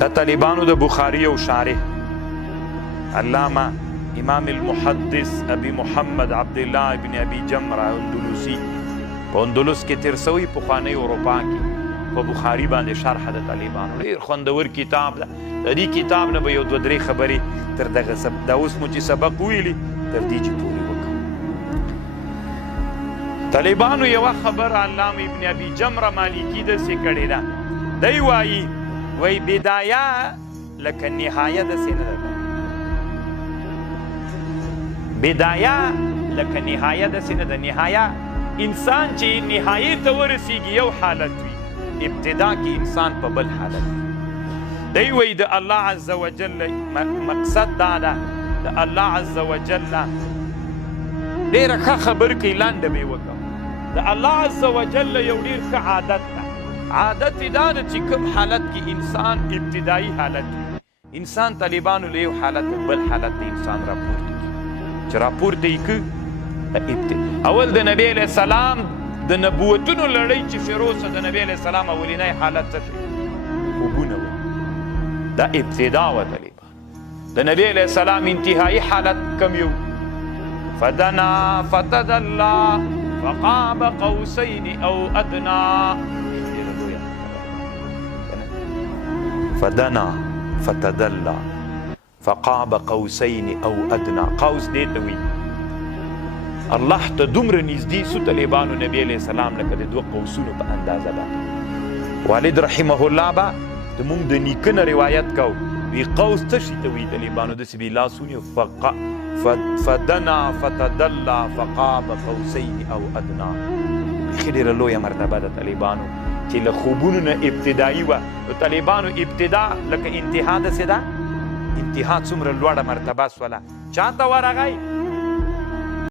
د طالبانو د بخاري او شارح علامه امام المحدث ابي محمد عبدالله ابن ابي جمره اندلسي په اندلس کې تیر سوی پخوانی اروپا کې په بخاري باندې شرح د طالبانو ډېر خوندور کتاب ده. د دې کتاب نه به یو دوه درې خبرې تر دغه دا اوس مو چې سبق ویلي تر دې چې پورې وکړو. طالبانو یوه خبره علامه ابن ابي جمره مالکي داسې کړې ده، دی وایي بدایه لکه نهایه داسې نه ده، بدایه لکه نهایه داسې نه ده. نهایه انسان چې نهایې ته ورسیږي یو حالت وي، ابتدا کې انسان په بل حالت وي. دی وایي د الله عز وجل مقصد دا ده، د الله عز وجل ډېره ښه خبر کوي، لنډه به یې وکړم. د الله عز وجل یو ډېر ښه عادت ده، عادت یې دا ده چې کوم حالت کې انسان ابتدایي حالت وي، انسان طالبانو له یو حالت بل حالت ته انسان راپورته کړي. چې راپورته یې که اول د نبی علیه السلام د نبوتونو لړۍ چې شروع سه، د نبی علیه السلام اولینی حالت څه شي؟ خوبونه وه، دا ابتدا وه. طالبان د نبی علیه السلام انتهایی حالت کم یو؟ فدنا فتدلا فقاب قوسین او ادنا. فدنا فتدلا فقاب قوسین او ادنا. قوس دې ته وي الله ته دومره نږدې سو طالبانو نبی علیه السلام لکه د دوه قوسونو په اندازه باندې. والد رحمه الله به زموږ د نیکه نه روایت کو، وی قوس څه شي ته وایي طالبانو؟ داسې به یې لاس ونیو، فدنا فتدلا فقاب قوسین او ادنا. بیخي ډېره لویه مرتبه ده طالبانو چې له خوبونو نه ابتدایي وه. نو طالبانو ابتدا لکه انتها داسې ده، انتها څومره لوړه مرتبه سوله. چا ته ورغی؟